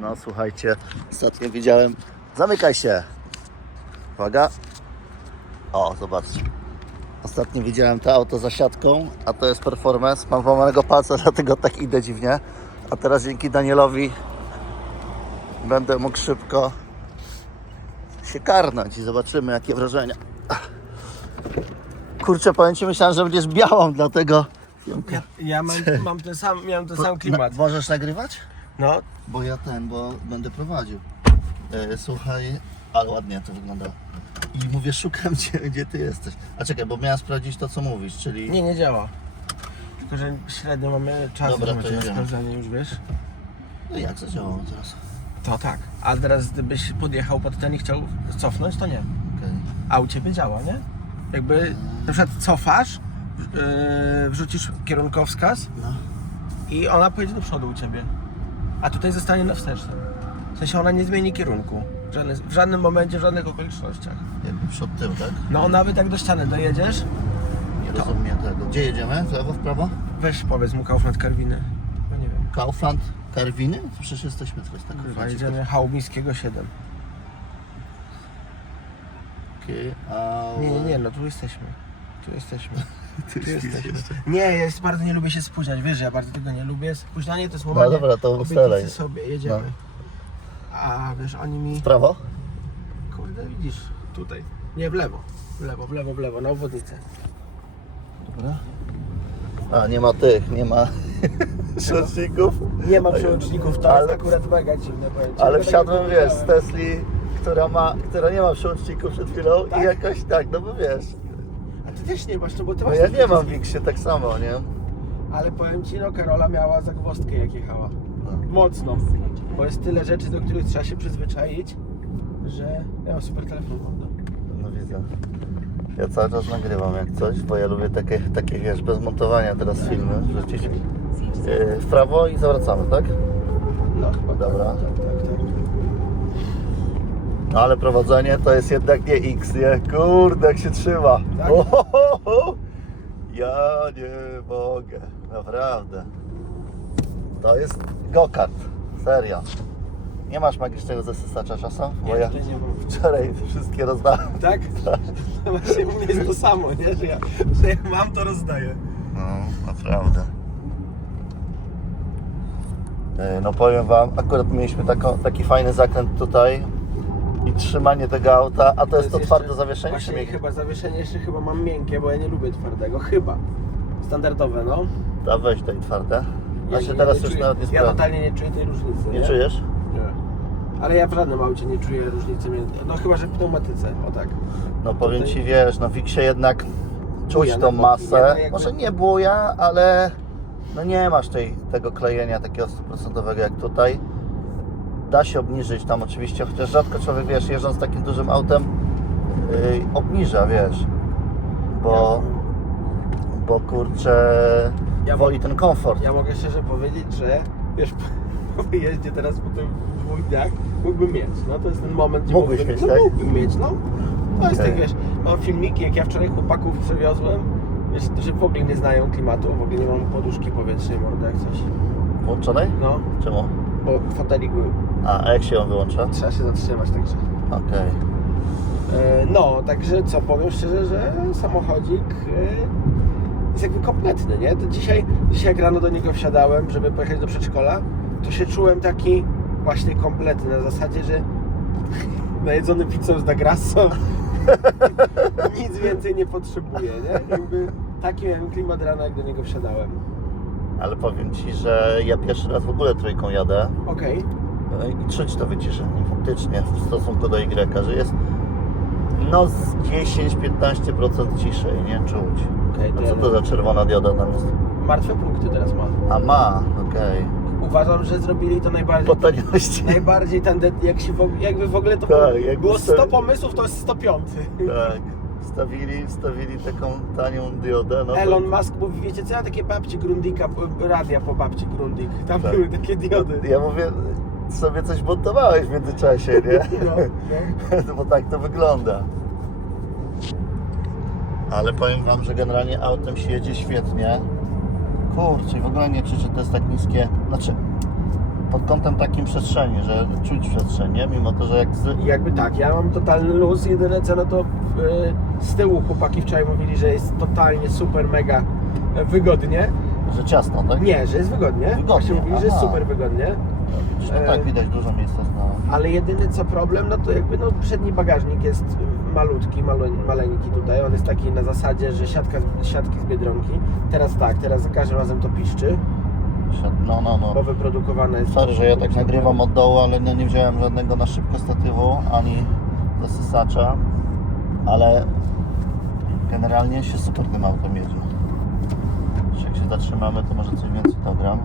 No słuchajcie, ostatnio widziałem. Zamykaj się. Uwaga. O, zobaczcie. Ostatnio widziałem to auto za siatką, a to jest performance. Mam włamanego palca, dlatego tak idę dziwnie. A teraz dzięki Danielowi będę mógł szybko się karnąć i zobaczymy jakie wrażenia. Kurczę, powiem Ci, myślałem, że będziesz białą, dlatego... Ja, ja mam, mam ten sam, miałem ten sam klimat. Na, możesz nagrywać? No, Bo ja ten, bo będę prowadził. E, słuchaj, ale ładnie to wygląda. I mówię, szukam cię, gdzie ty jesteś. A czekaj, bo miałem sprawdzić to, co mówisz, czyli... nie, nie działa. Tylko, że średnio mamy czas Dobra, to na jedziemy. sprawdzanie już, wiesz? No jak zadziałało teraz? To tak. A teraz gdybyś podjechał pod ten i chciał cofnąć, to nie. Okej. A u Ciebie działa, nie? Jakby na przykład cofasz, yy, wrzucisz kierunkowskaz No. i ona pojedzie do przodu u Ciebie. A tutaj zostanie na wstecznym. W sensie ona nie zmieni kierunku. W, żadnym, w żadnym momencie, w żadnych okolicznościach. Jakby przód, tył, tak? No nawet jak do ściany dojedziesz, Nie rozumiem tego. Gdzie jedziemy? W lewo, w prawo? weź powiedz mu Kaufland Karwiny. Bo nie wiem. Kaufland, Karwiny? Przecież jesteśmy teraz tak. Kurwa, jedziemy Chałubińskiego 7. Okej, a... Nie, nie, nie, no tu jesteśmy. Tu jesteśmy. Tu jesteśmy. Nie, ja jest, bardzo nie lubię się spóźniać, wiesz, że ja bardzo tego nie lubię. Spóźnianie to jest moment. No dobra, to ustalaj. sobie, jedziemy. No. A wiesz, oni mi... W prawo? Kurde, widzisz, tutaj. Nie, w lewo. W lewo, w lewo, w lewo, na obwodnicę. Dobra. A, nie ma tych, nie ma szorstników. Nie ma przełączników, to Ale- jest akurat mega dziwne pojęcie. Ale wsiadłem, wiesz, z. Tesli, która ma, która nie ma przełączników przed chwilą Tak? i jakoś tak, no bo wiesz. Masz, no bo ty No masz ja nie mam w. Wixie tak samo, nie? Ale powiem ci, no Karola miała zagwozdkę jak jechała. No. Mocno. Bo jest tyle rzeczy, do których trzeba się przyzwyczaić, że ja mam super telefon wodny. No widzę. Ja cały czas nagrywam jak coś, bo ja lubię takie, takie wiesz, bez montowania teraz filmy wrzucić. Yy, w prawo i zawracamy, tak? No chyba Dobra. Tak, tak, tak. No ale prowadzenie to jest jednak nie X, nie? Kurde, jak się trzyma. Tak? Ja nie mogę, naprawdę. To jest go-kart, serio. Nie masz magicznego zasysacza czasu? Bo ja nie mam. wczoraj wszystkie rozdałem. Tak? No właśnie u mnie jest to samo, nie? Że ja, że jak mam, to rozdaję. No, naprawdę. E, No powiem Wam, akurat mieliśmy taką, taki fajny zakręt tutaj i trzymanie tego auta, a to, jest to twarde jeszcze- zawieszenie czy miękkie? chyba zawieszenie jeszcze chyba mam miękkie, bo ja nie lubię twardego. Chyba. Standardowe, no. A weź tutaj twarde. Ja się nie- teraz nie już czuję- nawet nie Ja sprawdzę. totalnie nie czuję tej różnicy. Nie czujesz? Nie. Ale ja w żadnym aucie nie czuję różnicy między... No chyba, że w pneumatyce, o tak. No powiem Tutaj- Ci, wiesz, no w Wixie jednak czuć Buja tą boki, masę. nie? No jakby- Może nie buja, ale no nie masz tej, tego klejenia takiego 100% jak tutaj. Da się obniżyć tam oczywiście, chociaż rzadko człowiek, wiesz, jeżdżąc takim dużym autem, yy, obniża, wiesz, bo, bo kurczę, Ja woli ten komfort. Ja mogę szczerze powiedzieć, że wiesz, po wyjeździe teraz po tych dwóch dniach mógłbym mieć. No to jest ten moment, gdzie Mógłbyś mógłbym, mieć, no, tak? mógłbym mieć, no. To jest Okej. tak, wiesz, mam filmiki, jak ja wczoraj chłopaków przewiozłem, wiesz, że w ogóle nie znają klimatu, w ogóle nie mam poduszki powietrznej, mordy jak coś. Włączonej? No, Czemu? bo fotelik był, A, a jak się ją wyłącza? trzeba się zatrzymać, także. Okej. E, No, także co, powiem szczerze, że samochodzik e, jest jakby kompletny, nie? To dzisiaj, dzisiaj jak rano do niego wsiadałem, żeby pojechać do przedszkola, to się czułem taki właśnie kompletny, na zasadzie, że najedzony pizzą z Dagrasso nic więcej nie potrzebuję, nie? Jakby taki miałem klimat rano, jak do niego wsiadałem. Ale powiem Ci, że ja pierwszy raz w ogóle trójką jadę. Okej, i czuć to wyciszenie faktycznie w stosunku do Y, że jest no z 10-15% ciszej, nie czuć. okej, No to co to za czerwona dioda tam jest? martwe punkty teraz ma. A ma, okej. Uważam, że zrobili to najbardziej Po taniości. Najbardziej tandetnie, jak się w, jakby w ogóle to Tak, było, jakby było 100 sobie- pomysłów, to jest 105. Tak. Wstawili, wstawili taką tanią diodę. No to- Elon Musk mówi, wiecie co, ja takie babci Grundika, radia po babci Grundik, tam Tak. były takie diody. Ja mówię, sobie coś montowałeś w międzyczasie, nie? No, no. Bo tak to wygląda. Ale powiem Wam, że generalnie autem się jedzie świetnie. Kurczę, w ogóle nie czuć, że to jest tak niskie. Znaczy, pod kątem takim przestrzeni, że czuć przestrzeń, nie? Mimo to, że jak z... Jakby tak, ja mam totalny luz, jedyne co, no to y, z tyłu chłopaki wczoraj mówili, że jest totalnie super, mega wygodnie. że ciasno, tak? Nie, że jest wygodnie. Wygodnie, Właśnie mówili, że jest super wygodnie. No tak, E, widać dużo miejsca na... Ale jedyny co problem, no to jakby no przedni bagażnik jest malutki, maleńki tutaj. On jest taki na zasadzie, że siatka, z- siatki z Biedronki. Teraz tak, teraz za każdym razem to piszczy, No, no, no. bo wyprodukowane jest... Sorry, że ja tak nagrywam od dołu, ale no, nie wziąłem żadnego na szybko statywu, ani zasysacza, ale generalnie się super tym autem jedzie. Jeszcze Jak się zatrzymamy, to może coś więcej dogram.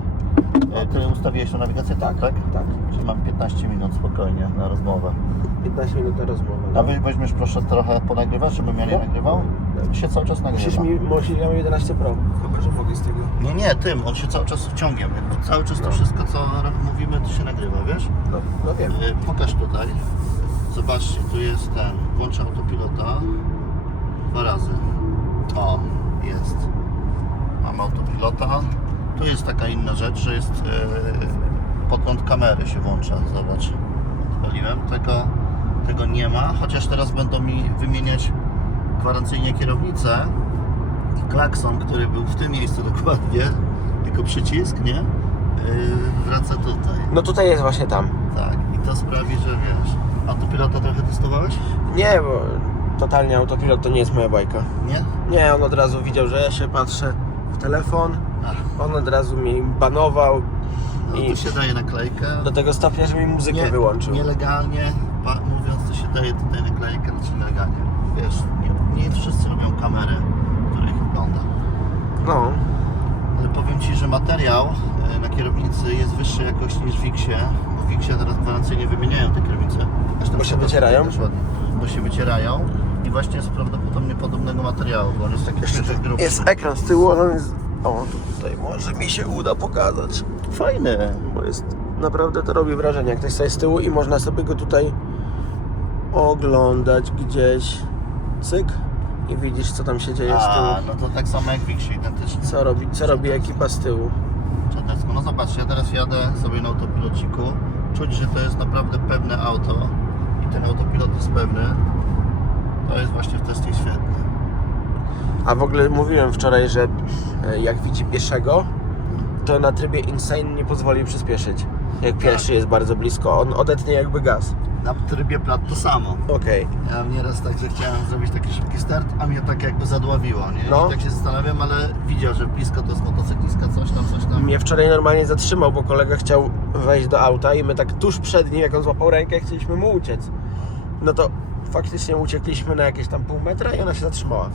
E, Ty ustawiłeś tą nawigację? Tak, tak? Tak, Czyli mam 15 minut spokojnie na rozmowę. 15 minut na rozmowę. A wy weźmiesz proszę trochę ponagrywać, żebym ja nie No. nagrywał? Się cały czas Musisz nagrywa. mi, musisz, ja mam 11 Pro. Chyba, że mogę z tego. Nie, nie, tym, on się cały czas ciągiem. Jakby cały czas to No. wszystko, co mówimy, to się nagrywa, wiesz? No, no wiem. Y, Pokaż tutaj. Zobaczcie, tu jest ten. Włączę autopilota. Dwa razy. O, jest. Mam autopilota. Tu jest taka inna rzecz, że jest yy, podgląd kamery się włącza. Zobacz. Odpaliłem. Tego, tego nie ma, chociaż teraz będą mi wymieniać gwarancyjnie kierownicę i klakson, który był w tym miejscu dokładnie, jako przycisk, nie? Yy, wraca tutaj. No tutaj jest właśnie tam. Tak, i to sprawi, że wiesz. Autopilota trochę testowałeś? Nie, bo totalnie autopilot to nie jest moja bajka. Nie? Nie, on od razu widział, że ja się patrzę w telefon. On od razu mi banował no i tu się daje naklejkę. do tego stopnia, że mi muzykę Nie, wyłączył. Nielegalnie, mówiąc, to się daje tutaj naklejkę, znaczy nielegalnie. Wiesz, nie, nie wszyscy lubią kamery, których ogląda. No, Ale powiem Ci, że materiał e, na kierownicy jest wyższej jakości niż w Wixie, bo w Wixie teraz gwarancyjnie wymieniają te kierownice. Zresztą Bo się wycierają? ładnie. Bo się wycierają i właśnie jest prawdopodobnie podobnego materiału, bo on jest taki jeszcze jest ekran z tyłu, on jest... O, tutaj może mi się uda pokazać. Fajny. Bo jest... Naprawdę to robi wrażenie, jak ktoś stoi z tyłu i można sobie go tutaj oglądać gdzieś. Cyk. I widzisz, co tam się dzieje z A, tyłu. no to tak samo jak w Wixie, identycznie. Co robi, co robi ekipa z tyłu. Czadecko. No zobacz, ja teraz jadę sobie na autopilociku. Czuć, że to jest naprawdę pewne auto i ten autopilot jest pewny. To jest właśnie w testie świetne. A w ogóle mówiłem wczoraj, że e, jak widzi pieszego, to na trybie insane nie pozwoli przyspieszyć. Jak pieszy jest bardzo blisko, on odetnie jakby gaz. Na trybie plat to samo. Okej. Ja mam nieraz tak, że chciałem zrobić taki szybki start, a mnie tak jakby zadławiło, nie? No. I tak się zastanawiam, ale widział, że blisko to jest motocyklistka, coś tam, coś tam. Mnie wczoraj normalnie zatrzymał, bo kolega chciał wejść do auta i my tak tuż przed nim, jak on złapał rękę, chcieliśmy mu uciec. No to faktycznie uciekliśmy na jakieś tam pół metra i ona się zatrzymała.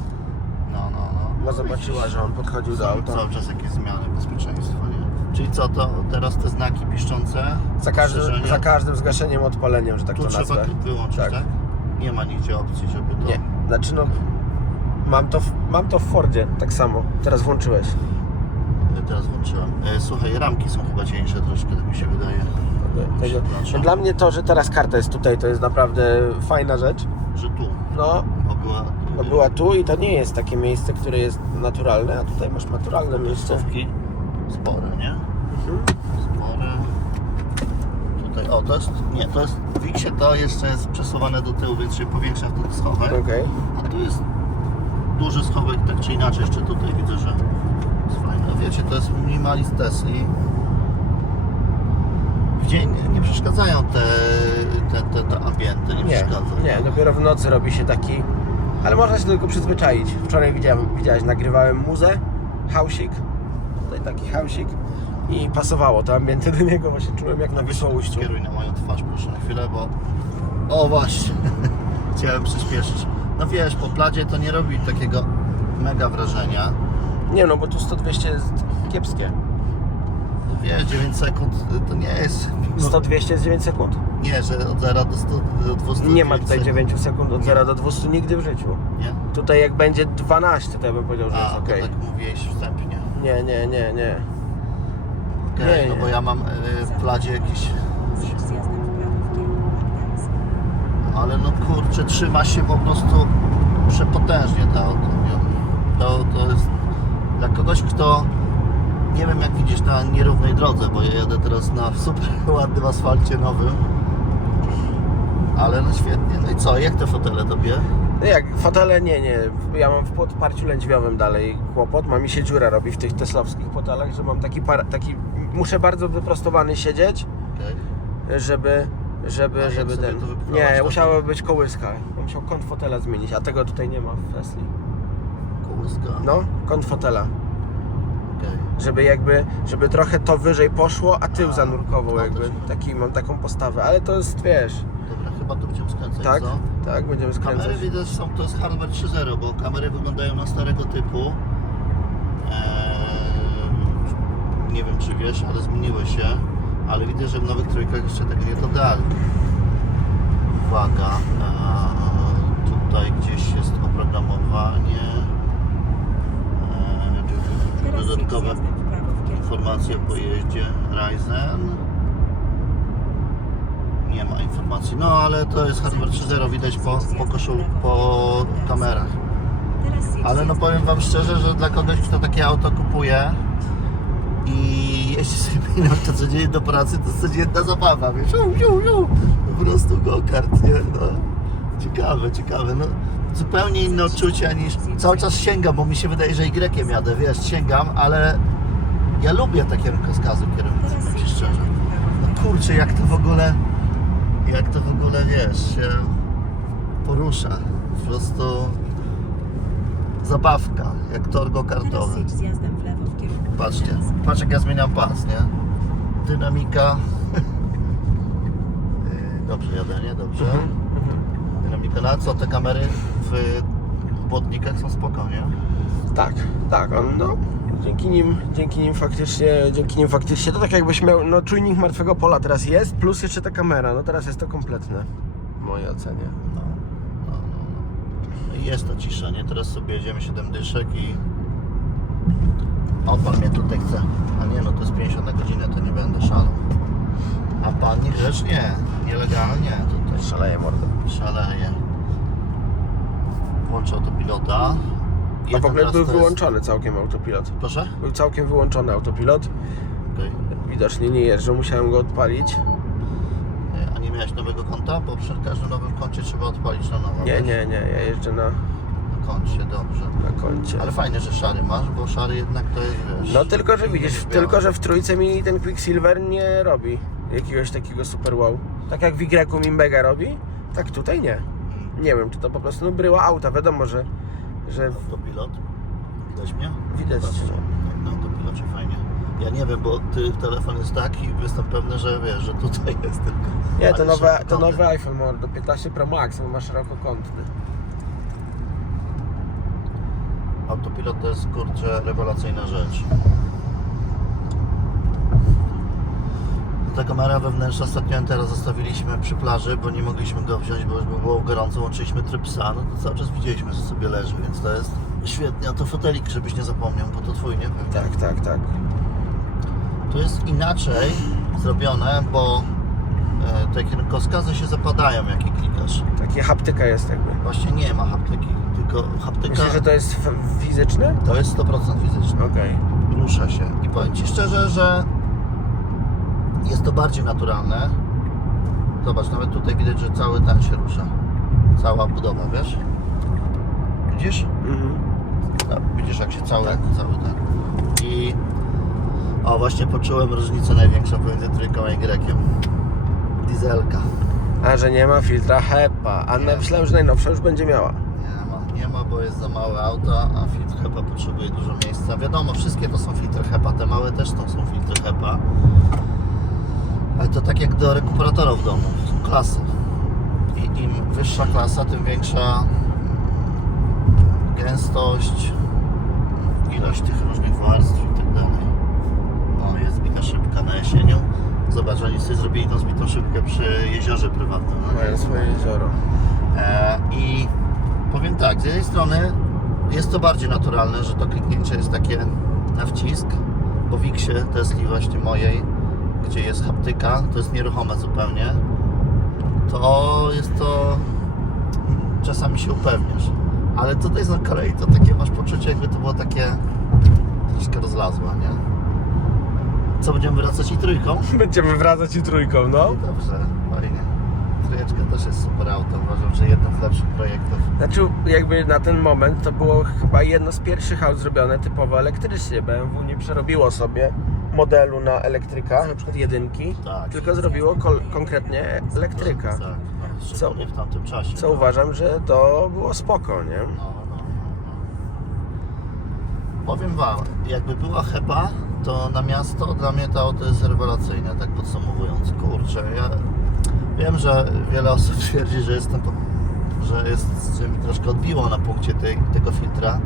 Bo zobaczyła, że on podchodził do auta. cały czas jakieś zmiany bezpieczeństwa, nie? Czyli co, to teraz te znaki piszczące? Za każdym, ostrzeżenia? za każdym zgaszeniem, odpaleniem, że tak Tu to trzeba nazwę. klip wyłączyć, tak. Tak. Nie ma nigdzie opcji, żeby to... Nie, znaczy no... Mam to, w, mam to w Fordzie, tak samo. Teraz włączyłeś. Teraz włączyłem. E, Słuchaj, ramki są chyba cieńsze troszkę, tak mi się wydaje. Tego. Dla mnie to, że teraz karta jest tutaj, to jest naprawdę fajna rzecz. Że tu, No, bo była... tu i to nie jest takie miejsce, które jest naturalne, a tutaj masz naturalne miejsce. Stówki spore, nie? Mhm. Spore. Tutaj, o to jest, nie, to jest, w Wixie to jeszcze jest przesuwane do tyłu, więc się powiększa wtedy schowek. Okej. A tu jest duży schowek, tak czy inaczej, jeszcze tutaj widzę, że jest fajne. Wiecie, to jest minimalist Tesli. W dzień nie przeszkadzają te, te, te, te ambienty, nie, Nie, przeszkadza. nie, dopiero w nocy robi się taki... Ale można się do tego przyzwyczaić. Wczoraj widziałem, widziałeś, nagrywałem muzę, hausik, tutaj taki hausik i pasowało to ambienty do niego, się czułem jak na Wisłoujściu. Kieruj na moją twarz proszę na chwilę, bo... O właśnie, chciałem przyspieszyć. No wiesz, po pladzie to nie robi takiego mega wrażenia. Nie no, bo tu 100-200 jest kiepskie. No wiesz, 9 sekund to nie jest... No, 100-200 jest 9 sekund. Nie, że od 0 do 100, do 200 Nie ma tutaj sekund. 9 sekund od 0 do 200 nigdy w życiu. Nie? Tutaj jak będzie 12, to ja bym powiedział, że A, jest to ok. tak mówiłeś wstępnie. Nie, nie, nie, nie. Okej, Nie, no nie. bo ja mam e, w pladzie. Zjedź zjazdem w prawo w kierunku. Ale no kurczę, trzyma się po prostu przepotężnie to auto. nie? To, to jest dla kogoś, kto nie wiem jak widzisz na nierównej drodze, bo ja jadę teraz na super ładnym asfalcie nowym. Ale no świetnie. No i co, jak te fotele tobie? No jak, fotele nie, nie. Ja mam w podparciu lędźwiowym dalej kłopot. Ma mi się dziura robi w tych teslowskich fotelach, że mam taki, par, taki muszę bardzo wyprostowany siedzieć, Okej. żeby, A żeby, jak żeby ten... Nie, musiała być kołyska. Ja musiał kąt fotela zmienić, a tego tutaj nie ma w Tesli. Kołyska. No, kąt fotela. Okej. Żeby jakby, żeby trochę to wyżej poszło, a tył A, zanurkował no jakby. Taki, mam taką postawę, ale to jest, wiesz, chyba to będziemy skręcać, tak, co? tak, będziemy skręcać. Kamery widać są, to jest hardware 3.0, bo kamery wyglądają na starego typu. Eee, nie wiem czy wiesz, ale zmieniły się. Ale widzę, że w nowych trójkach jeszcze tego nie dodali. Uwaga, eee, tutaj gdzieś jest oprogramowanie. Eee, dodatkowe informacje o pojeździe Ryzen. Nie ma informacji. No ale to jest hardware 3.0, widać po, po koszul, po kamerach. Ale no powiem wam szczerze, że dla kogoś, kto takie auto kupuje i jeździ sobie na to codziennie do pracy, to jest codzienna zabawa, wiesz, ziu, ziu, ziu. po prostu go-kart, nie? No. Ciekawe, ciekawe, no. Zupełnie inne odczucia niż... Cały czas sięgam, bo mi się wydaje, że Y jadę, wiesz, sięgam, ale ja lubię takie kierunkowskazy kierownicy, tak ci szczerze. No kurczę, jak to w ogóle, jak to w ogóle, wiesz, się porusza. Po prostu zabawka, jak torgo kartowe. Patrzcie, patrz jak ja zmieniam pas, nie? Dynamika. Dobrze jadę, nie? Dobrze. Dynamika na co? Te kamery w błotnikach są spoko, nie? Tak, tak, on no. Dzięki nim, dzięki nim faktycznie, dzięki nim faktycznie, to tak jakbyś miał, no czujnik martwego pola teraz jest, plus jeszcze ta kamera, no teraz jest to kompletne, w mojej ocenie. No, no, no, no. I Jest to cisza, nie? Teraz sobie jedziemy 7 dyszek i... O, pan mnie tutaj chce. A nie, no to jest 50 na godzinę, to nie będę szalał. A pan niegrzecznie, nielegalnie tutaj Szaleje mordo. szaleje. Włączę autopilota. A w Jeden ogóle był wyłączony całkiem autopilot. Proszę? Był całkiem wyłączony autopilot. Okej. Widocznie nie jeżdżę, musiałem go odpalić. E, A nie miałeś nowego konta? Bo przy każdym nowym koncie trzeba odpalić na nowo. Nie, nie, nie, ja jeżdżę na, Na koncie, dobrze. na koncie. Ale fajnie, że szary masz, bo szary jednak to jest, wiesz... No tylko, że widzisz, tylko, że w trójce mi ten Quicksilver nie robi jakiegoś takiego super wow. Tak jak w Y Mimbega robi, tak tutaj nie. Mm. Nie wiem, czy to po prostu no, bryła auta. Wiadomo, że, że Autopilot. Widać mnie? Widać jak na autopilocie fajnie. Ja nie wiem, bo ty telefon jest taki i jestem pewny, że wiesz, że tutaj jest tylko. Nie, to nowe, to nowy iPhone ma do 15 Pro Max, on ma szerokokątny. Autopilot to jest kurczę rewelacyjna rzecz. Ta kamera wewnętrzna ostatnio teraz zostawiliśmy przy plaży, bo nie mogliśmy go wziąć, bo już by było gorąco, łączyliśmy tryb psa, no to cały czas widzieliśmy, że sobie leży, więc to jest świetnie. A to fotelik, żebyś nie zapomniał, bo to twój, nie? Tak, tak, tak. Tu jest inaczej zrobione, bo e, te kierunkowskazy się zapadają, jak je klikasz. Takie haptyka jest jakby. Właśnie nie ma haptyki, tylko haptyka Myślisz, że to jest fizyczne? to jest 100% fizyczne. Okej. Rusza się. I powiem Ci szczerze, że jest to bardziej naturalne. Zobacz, nawet tutaj widać, że cały ten się rusza. Cała budowa, wiesz? Widzisz? Mhm. No, widzisz jak się cały, Tak. cały ten. I o właśnie poczułem różnicę największą pomiędzy trójką a Y. Dieselka. A że nie ma filtra HEPA. A Nie. myślałem, że najnowsza już będzie miała. Nie ma, nie ma, bo jest za małe auto, a filtr HEPA potrzebuje dużo miejsca. Wiadomo, wszystkie to są filtry HEPA, te małe też to są filtry HEPA. Ale to tak jak do rekuperatora w domu, są klasy. I im wyższa klasa, tym większa gęstość, ilość tych różnych warstw i tak dalej. O, jest zbita szybka na jesienią. Zobacz, oni sobie zrobili tą zbitą szybkę przy jeziorze prywatnym. no? Mają swoje jezioro. E, I powiem tak, z jednej strony jest to bardziej naturalne, że to kliknięcie jest takie na wcisk, bo w Wixie Tesli właśnie mojej, gdzie jest haptyka, to jest nieruchome zupełnie, to jest to czasami się upewniasz. Ale tutaj z kolei to takie masz poczucie, jakby to było takie troszkę rozlazłe, nie? Co, będziemy wracać i trójką? Będziemy wracać i trójką, no. I dobrze, fajnie. Trójeczka też jest super auto. Uważam, że jedno z lepszych projektów. Znaczy, jakby na ten moment to było chyba jedno z pierwszych aut zrobione typowo elektrycznie. BMW nie przerobiło sobie modelu na elektryka, na przykład jedynki, Tak. tylko zrobiło konkretnie elektryka. Tak, tak. Szczególnie w tamtym czasie. Co uważam, że to było spoko, nie? No, no, no. Powiem Wam, jakby była hepa, to na miasto dla mnie to auto jest rewelacyjne, tak podsumowując. Kurczę, ja wiem, że wiele osób twierdzi, że jestem, że jest, że mi troszkę odbiło na punkcie tej, tego filtra,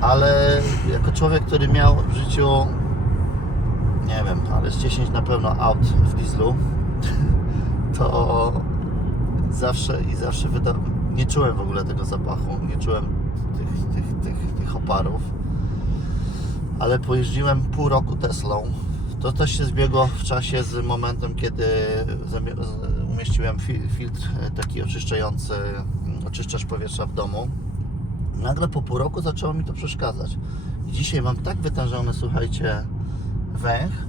ale jako człowiek, który miał w życiu, nie wiem, ale z 10 na pewno aut w dieslu, to zawsze i zawsze wyda... nie czułem w ogóle tego zapachu, nie czułem tych, tych, tych, tych oparów. Ale pojeździłem pół roku Teslą. To też się zbiegło w czasie z momentem, kiedy umieściłem fi- filtr taki oczyszczający, oczyszczacz powietrza w domu. Nagle po pół roku zaczęło mi to przeszkadzać. I dzisiaj mam tak wytężony, słuchajcie, węch,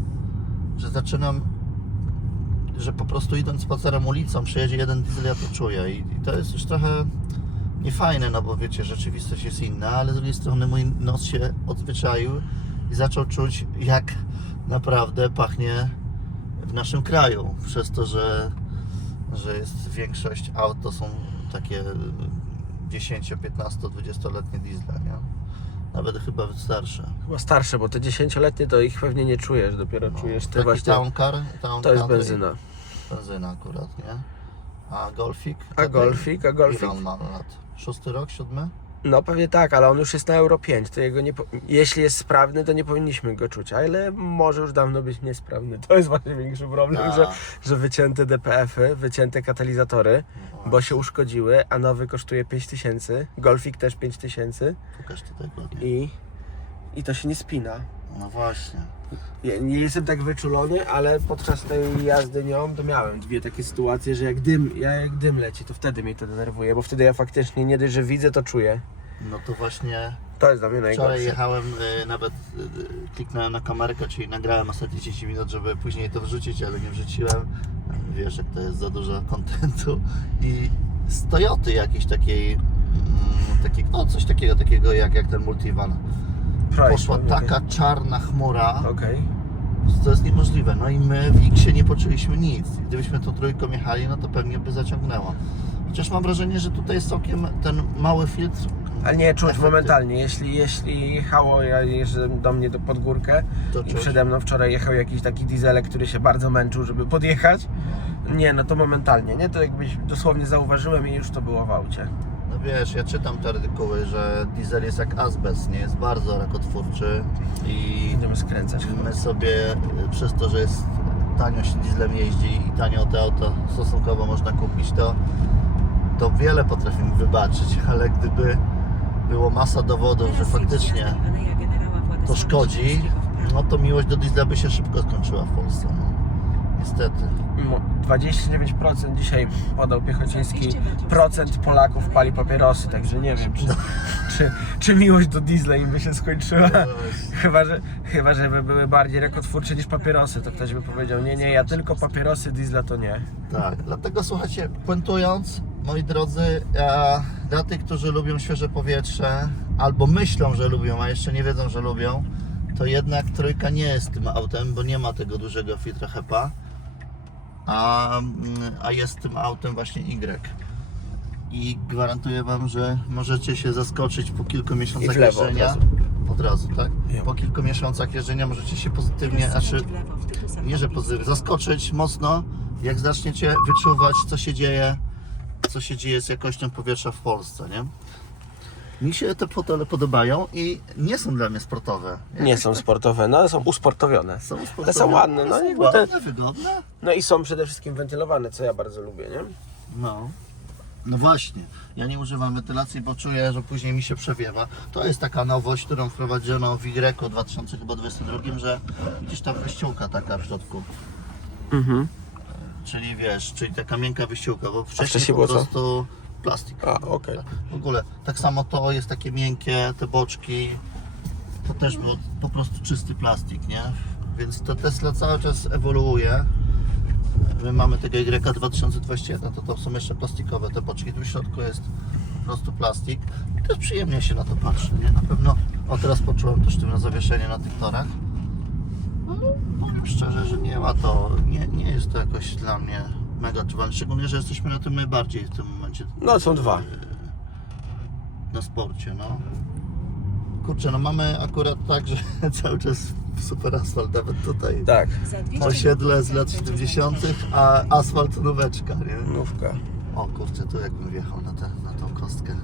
że zaczynam że po prostu idąc spacerem ulicą, przejedzie jeden diesel, ja to czuję i, i to jest już trochę niefajne, no bo wiecie, rzeczywistość jest inna, ale z drugiej strony mój nos się odzwyczaił i zaczął czuć jak naprawdę pachnie w naszym kraju, przez to, że, że jest większość aut to są takie 10, 15, 20-letnie diesle, nie? Nawet chyba starsze. Chyba starsze, bo te dziesięcioletnie to ich pewnie nie czujesz, dopiero czujesz ty właśnie. Town car, town To jest benzyna. Benzyna akurat, nie? A Golfik? A Golfik, a Golfik? Ile on ma lat? Szósty rok, siódmy? No pewnie tak, ale on już jest na Euro 5, to jego nie jeśli jest sprawny, to nie powinniśmy go czuć, ale może już dawno być niesprawny. To jest właśnie większy problem, że, że wycięte DPF-y, wycięte katalizatory, bo się uszkodziły, a nowy kosztuje 5000, Golfik też 5000 Pokaż tutaj ładnie. i, i to się nie spina. No właśnie. Ja nie jestem tak wyczulony, ale podczas tej jazdy nią to miałem dwie takie sytuacje, że jak dym, ja jak dym leci, to wtedy mnie to denerwuje, bo wtedy ja faktycznie nie dość, że widzę, to czuję. No to właśnie To jest dla mnie wczoraj najgorsze. jechałem, y, nawet y, kliknąłem na kamerkę, czyli nagrałem ostatnie 10 minut, żeby później to wrzucić, ale nie wrzuciłem. Wiesz, jak to jest za dużo kontentu. I z Toyoty jakiejś takiej, mm, takiej no coś takiego, takiego jak, jak ten multivan. Poszła nie taka czarna chmura. Okej. To jest niemożliwe. No i my w X nie poczuliśmy nic. Gdybyśmy tą trójką jechali, no to pewnie by zaciągnęło. Chociaż mam wrażenie, że tutaj jest całkiem ten mały filtr. Ale nie, czuć efekty. momentalnie. Jeśli, jeśli jechało, ja jeżdżę do mnie do podgórkę To i czuć. przede mną wczoraj jechał jakiś taki dieselek, który się bardzo męczył, żeby podjechać. Nie, no to momentalnie, nie? To jakbyś dosłownie zauważyłem i już to było w aucie. No wiesz, ja czytam te artykuły, że diesel jest jak azbest, nie jest bardzo rakotwórczy i Będziemy skręcać my sobie y, przez to, że jest tanio się dieslem jeździ i tanio te auto stosunkowo można kupić, to, to wiele potrafimy wybaczyć, ale gdyby było masa dowodów, że faktycznie to szkodzi, no to miłość do diesla by się szybko skończyła w Polsce. No. Niestety. Mo- 29% dzisiaj podał Piechociński procent Polaków pali papierosy, także nie wiem, czy, czy, czy miłość do diesla im by się skończyła. Chyba że, chyba, że by były bardziej rekotwórcze niż papierosy, to ktoś by powiedział, nie, nie, ja tylko papierosy, diesla to nie. Tak, dlatego słuchajcie, puentując, moi drodzy, e, dla tych, którzy lubią świeże powietrze, albo myślą, że lubią, a jeszcze nie wiedzą, że lubią, to jednak trójka nie jest tym autem, bo nie ma tego dużego filtra HEPA, a, mm, a jest tym autem właśnie Y. I gwarantuję Wam, że możecie się zaskoczyć po kilku miesiącach w lewo od jeżdżenia. razu. Od razu, tak? Po kilku miesiącach jeżdżenia możecie się pozytywnie, znaczy nie, że pozytywnie, zaskoczyć mocno, jak zaczniecie wyczuwać, co się dzieje, co się dzieje z jakością powietrza w Polsce, nie? Mi się te fotele podobają i nie są dla mnie sportowe. Nie są sportowe, no ale są usportowione. Są sportowe, Ale są ładne, no są jakby te, ładne, wygodne. No i są przede wszystkim wentylowane, co ja bardzo lubię, nie? No. No właśnie, ja nie używam wentylacji, bo czuję, że później mi się przewiewa. To jest taka nowość, którą wprowadzono w Y-Reco 2022, że widzisz ta wyściółka taka w środku. Mhm. Czyli wiesz, czyli taka miękka wyściółka, bo wcześniej, wcześniej po prostu plastik. A, okej. W ogóle, tak samo to jest takie miękkie, te boczki, to też był po prostu czysty plastik, nie? Więc to Tesla cały czas ewoluuje. My mamy tego Y 2021, to to są jeszcze plastikowe te boczki, tu w środku jest po prostu plastik. I też przyjemnie się na to patrzy, nie? Na pewno, o teraz poczułem też tym na zawieszenie na tych torach. No, powiem szczerze, że nie ma to, nie, nie jest to jakoś dla mnie mega odczuwalne, szczególnie, że jesteśmy na tym najbardziej w tym momencie No, są dwa. na sporcie, no. Kurczę, no mamy akurat tak, że cały czas super asfalt, nawet tutaj. Tak, Za 200 Osiedle z lat metrów 70., będzie a asfalt nóweczka, nie? nówka. O kurczę, tu jakbym wjechał na, tę na tą kostkę. Eee,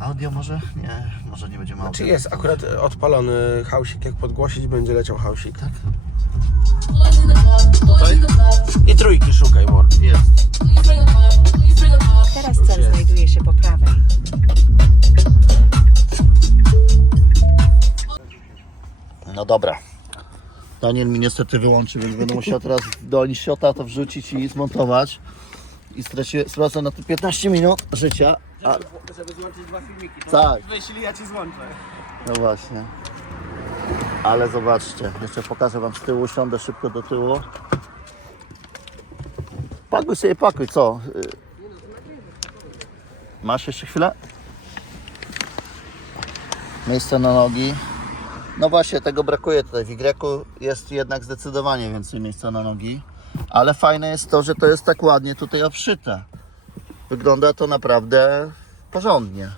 Audio może? Nie, może nie będziemy audio. Czy jest akurat odpalony hausik, jak podgłosić będzie leciał hausik. Tak? Tutaj? I trójki szukaj, mord. Jest. Teraz cel znajduje się po prawej. No dobra. Daniel mi niestety wyłączy, więc będę musiał teraz do Nisiota to wrzucić i zmontować. I straciłem, stracę na to 15 minut życia. A, Żeby złączyć dwa filmiki. Tak. Wyślij, ja ci złączę. no właśnie. Ale zobaczcie, jeszcze pokażę Wam z tyłu, siądę szybko do tyłu. Pakuj sobie, pakuj, co? Y, Masz jeszcze chwilę? Miejsce na nogi. No właśnie, tego brakuje tutaj. W Y jest jednak zdecydowanie więcej miejsca na nogi. Ale fajne jest to, że to jest tak ładnie tutaj obszyte. Wygląda to naprawdę porządnie. Mm,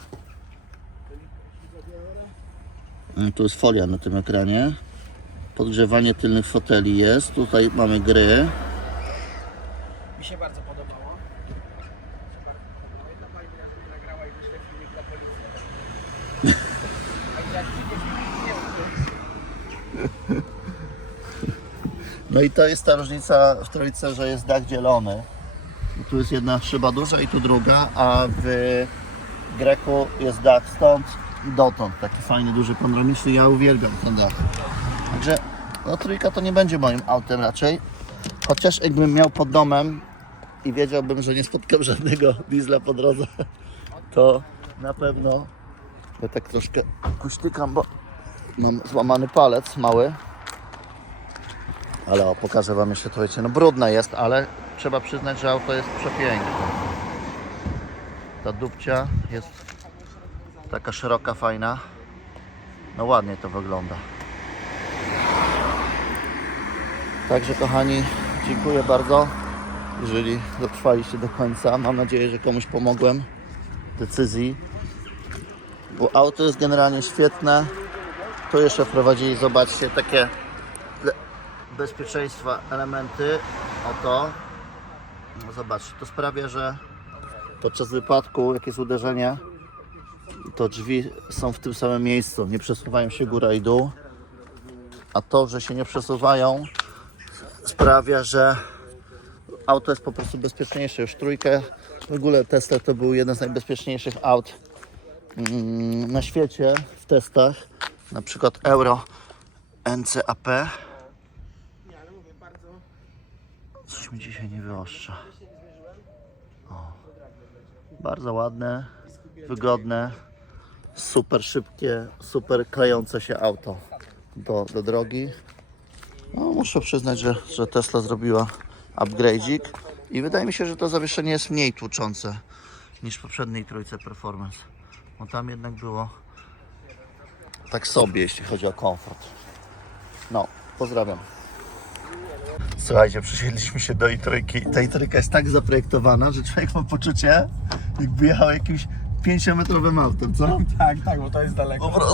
Tu jest folia na tym ekranie. Podgrzewanie tylnych foteli jest. Tutaj mamy gry. Mi się bardzo podobało. Jedna pani razem nagrała i wyślę filmik jak filmik, nie wiem, No i to jest ta różnica w trójce, że jest dach dzielony. Tu jest jedna szyba duża i tu druga, a w Greku jest dach stąd dotąd. Taki fajny, duży, panoramiczny. Ja uwielbiam ten dach. Także no trójka to nie będzie moim autem raczej. Chociaż jakbym miał pod domem i wiedziałbym, że nie spotkam żadnego diesla po drodze, to na pewno ja tak troszkę kuśtykam, bo mam złamany palec mały. Ale o, pokażę Wam jeszcze to, wiecie, no brudne jest, ale trzeba przyznać, że auto jest przepiękne. Ta dupcia jest taka szeroka, fajna. No ładnie to wygląda. Także kochani, dziękuję bardzo, jeżeli dotrwaliście do końca. Mam nadzieję, że komuś pomogłem decyzji. Bo auto jest generalnie świetne. Tu jeszcze wprowadzili, zobaczcie, takie bezpieczeństwa elementy. Oto. No zobaczcie, to sprawia, że podczas wypadku, jak jest uderzenie, to drzwi są w tym samym miejscu, nie przesuwają się góra i dół. A to, że się nie przesuwają, sprawia, że auto jest po prostu bezpieczniejsze. Już trójkę, w ogóle Tesla to był jeden z najbezpieczniejszych aut mm, na świecie w testach. Na przykład Euro NCAP. Coś mi dzisiaj nie wyostrza. O. Bardzo ładne, wygodne, super szybkie, super klejące się auto do, do drogi. No, muszę przyznać, że, że Tesla zrobiła upgrade'ik i wydaje mi się, że to zawieszenie jest mniej tłuczące niż w poprzedniej trójce Performance. Bo tam jednak było tak sobie, jeśli chodzi o komfort. No, pozdrawiam. Słuchajcie, przysiedliśmy się do i-trójki. Ta i-trójka jest tak zaprojektowana, że człowiek ma poczucie, jakby jechał jakimś 5-metrowym autem, co? Tak, tak, bo to jest daleko. Po prostu